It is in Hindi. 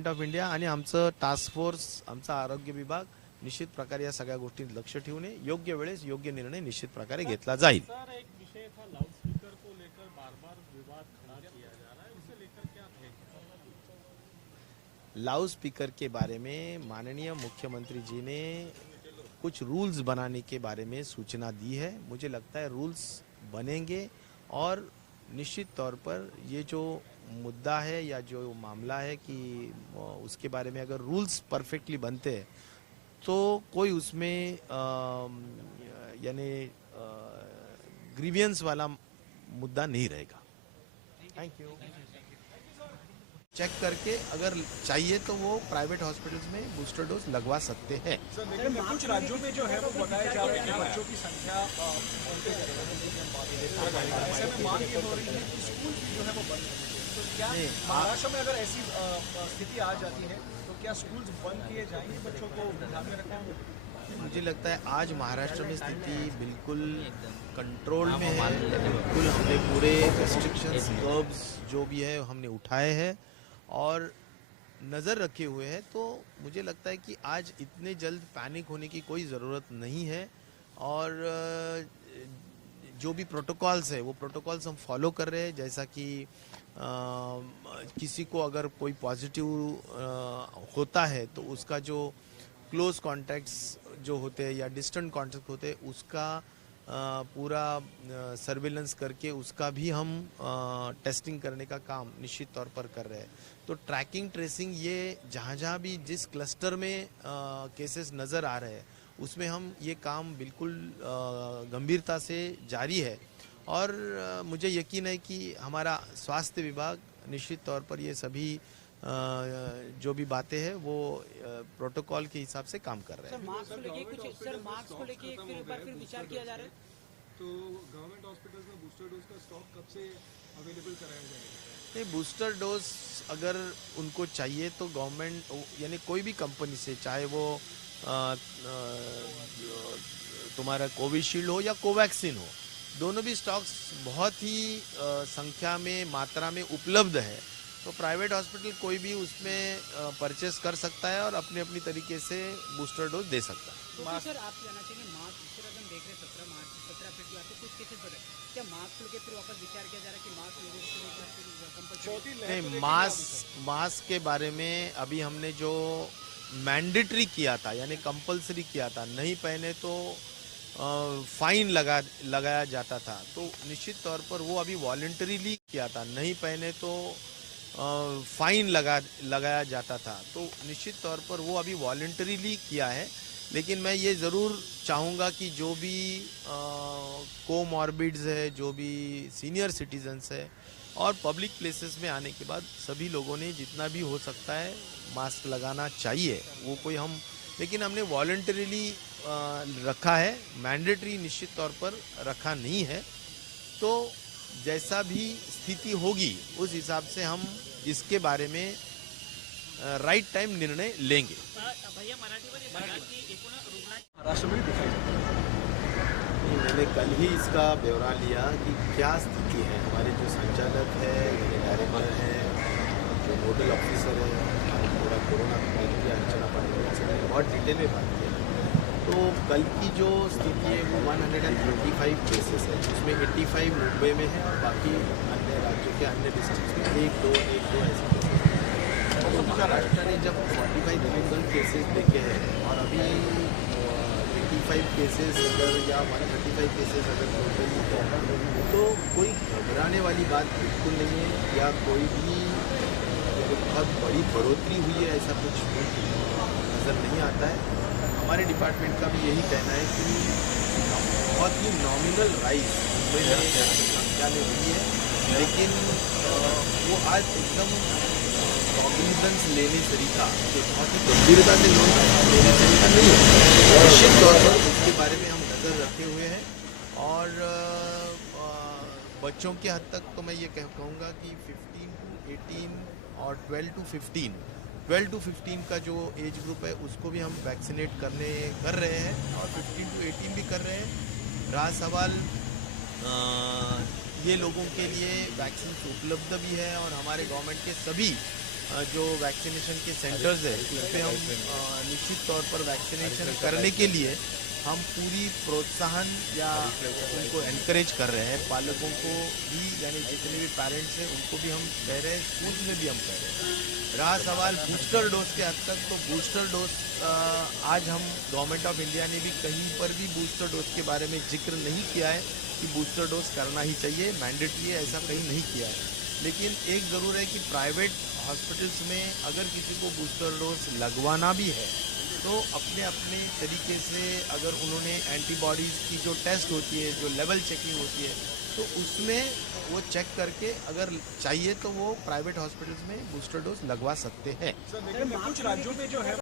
गव्हर्नमेंट ऑफ इंडिया आणि आमचं टास्क फोर्स, आमचा आरोग्य विभाग निश्चित प्रकारे या सगळ्या गोष्टीत लक्ष ठेवून योग्य वेळेस योग्य निर्णय निश्चित प्रकारे घेतला जाईल। सर, एक विषय था लाउडस्पीकर को लेकर बार-बार विवाद खड़ा किया जा रहा है, उसे लेकर क्या कहेंगे? लाउड स्पीकर के बारे में माननीय मुख्यमंत्री जी ने कुछ रूल्स बनाने के बारे में सूचना दी है। मुझे लगता है रूल्स बनेंगे और निश्चित तौर पर ये जो मुद्दा है या जो मामला है कि उसके बारे में अगर रूल्स परफेक्टली बनते हैं तो कोई उसमें यानी ग्रीवियंस वाला मुद्दा नहीं रहेगा। Thank you. चेक करके अगर चाहिए तो वो प्राइवेट हॉस्पिटल्स में बूस्टर डोज लगवा सकते हैं। सर, लेकिन कुछ राज्यों में जो है वो बताया जा रहा है कि बच्चों की संख्या बढ़ते जा रही है, ऐसे में मांग ये हो रही है कि स्कूल जो है वो बंद है। तो क्या महाराष्ट्र में अगर ऐसी स्थिति आ जाती है तो क्या स्कूल बंद किए जाएंगे, बच्चों को ध्यान में रखना होगा? मुझे लगता है आज महाराष्ट्र में स्थिति बिल्कुल कंट्रोल में है। बिल्कुल हमने पूरे रेस्ट्रिक्शंस कर्ब्स जो भी है हमने उठाए हैं और नज़र रखे हुए हैं। तो मुझे लगता है कि आज इतने जल्द पैनिक होने की कोई ज़रूरत नहीं है और जो भी प्रोटोकॉल्स है वो प्रोटोकॉल्स हम फॉलो कर रहे हैं। जैसा कि किसी को अगर कोई पॉजिटिव होता है तो उसका जो क्लोज कॉन्टैक्ट्स जो होते हैं या डिस्टेंट कॉन्टैक्ट होते हैं उसका पूरा सर्विलेंस करके उसका भी हम टेस्टिंग करने का काम निश्चित तौर पर कर रहे हैं। तो ट्रैकिंग ट्रेसिंग ये जहाँ जहाँ भी जिस क्लस्टर में केसेस नज़र आ रहे हैं उसमें हम ये काम बिल्कुल गंभीरता से जारी है और मुझे यकीन है कि हमारा स्वास्थ्य विभाग निश्चित तौर पर ये सभी जो भी बातें हैं वो प्रोटोकॉल के हिसाब से काम कर रहे हैं। मास्क को लेके फिर विचार किया जा रहा है। तो गवर्नमेंट हॉस्पिटल्स में बूस्टर डोज का स्टॉक कब से अवेलेबल कराया जाएगा? नहीं, बूस्टर डोज अगर उनको चाहिए तो गवर्नमेंट यानी कोई भी कंपनी से, चाहे वो तुम्हारा कोविशील्ड हो या कोवैक्सीन हो, दोनों भी स्टॉक्स बहुत ही संख्या में मात्रा में उपलब्ध है। तो प्राइवेट हॉस्पिटल कोई भी उसमें परचेस कर सकता है और अपने अपनी तरीके से बूस्टर डोज दे सकता है। तो सर आप जानना चाहिए मार्च फिर हम देख रहे 17 अप्रैल की बात है, कुछ केसेस बढ़े, क्या मास्क लेके फिर वापस विचार किया जा रहा है कि मास्क लोगों को नहीं, मास्क के बारे में अभी हमने जो मैंडेटरी किया था यानी कंपलसरी किया था, नहीं पहने तो फाइन लगाया जाता था, तो निश्चित तौर पर वो अभी वॉलंटरीली किया था, नहीं पहने तो फाइन लगाया जाता था, तो निश्चित तौर पर वो अभी वॉलंटरीली किया है। लेकिन मैं ये ज़रूर चाहूँगा कि जो भी कोमॉर्बिड्स है, जो भी सीनियर सिटीजन्स है और पब्लिक प्लेसेस में आने के बाद सभी लोगों ने जितना भी हो सकता है मास्क लगाना चाहिए। वो कोई हम लेकिन हमने वॉलंटरीली रखा है, मैंडेटरी निश्चित तौर पर रखा नहीं है। तो जैसा भी स्थिति होगी उस हिसाब से हम इसके बारे में राइट टाइम निर्णय लेंगे। महाराष्ट्र में दिखाई मैंने कल ही इसका ब्यौरा लिया कि क्या स्थिति है। हमारे जो संचालक है, डायरेक्टर है, जो नोडल ऑफिसर है, पूरा कोरोना की अर्चना पाने बहुत डिटेल में बात किया। तो कल की जो स्थिति है वो 135 केसेस है, जिसमें 85 मुंबई में है और बाकी अन्य राज्यों के अन्य डिस्ट्रिक्ट में एक दो ऐसे केसेस हैं। तो महाराष्ट्र ने जब 45,000 केसेस देखे हैं और अभी 85 केसेस अगर या 135 केसेस अगर टोटल तो कोई घबराने वाली बात बिल्कुल नहीं है या कोई भी बहुत बड़ी बढ़ोतरी हुई है ऐसा कुछ नज़र नहीं आता है। हमारे डिपार्टमेंट का भी यही कहना है कि बहुत ही नॉमिनल राइज मुंबई में संख्या में हुई है, लेकिन वो आज एकदम कॉग्निजेंस लेने तरीका जो बहुत ही गंभीरता से लेने तरीका नहीं है। निश्चित तौर पर उसके बारे में हम नज़र रखे हुए हैं और बच्चों के हद तक तो मैं ये कहूँगा कि 15 to 18 और 12 to 15 का जो एज ग्रुप है उसको भी हम वैक्सीनेट कर रहे हैं और 15 to 18 भी कर रहे हैं। रहा सवाल ये लोगों के लिए वैक्सीन उपलब्ध भी है और हमारे गवर्नमेंट के सभी जो वैक्सीनेशन के सेंटर्स है उस पे हम निश्चित तौर पर वैक्सीनेशन करने के लिए हम पूरी प्रोत्साहन या उनको एनकरेज कर रहे हैं। पालकों को भी यानी जितने भी पेरेंट्स हैं उनको भी हम कह रहे हैं, स्कूल में भी हम कह रहे हैं। रहा सवाल बूस्टर डोज के हद तक, तो बूस्टर डोज आज हम गवर्नमेंट ऑफ इंडिया ने भी कहीं पर भी बूस्टर डोज के बारे में जिक्र नहीं किया है कि बूस्टर डोज करना ही चाहिए, मैंडेटरी है, ऐसा कहीं नहीं किया है। लेकिन एक ज़रूर है कि प्राइवेट हॉस्पिटल्स में अगर किसी को बूस्टर डोज लगवाना भी है तो अपने अपने तरीके से, अगर उन्होंने एंटीबॉडीज़ की जो टेस्ट होती है, जो लेवल चेकिंग होती है, तो उसमें वो चेक करके अगर चाहिए तो वो प्राइवेट हॉस्पिटल्स में बूस्टर डोज लगवा सकते हैं। सर लेकिन कुछ राज्यों में जो है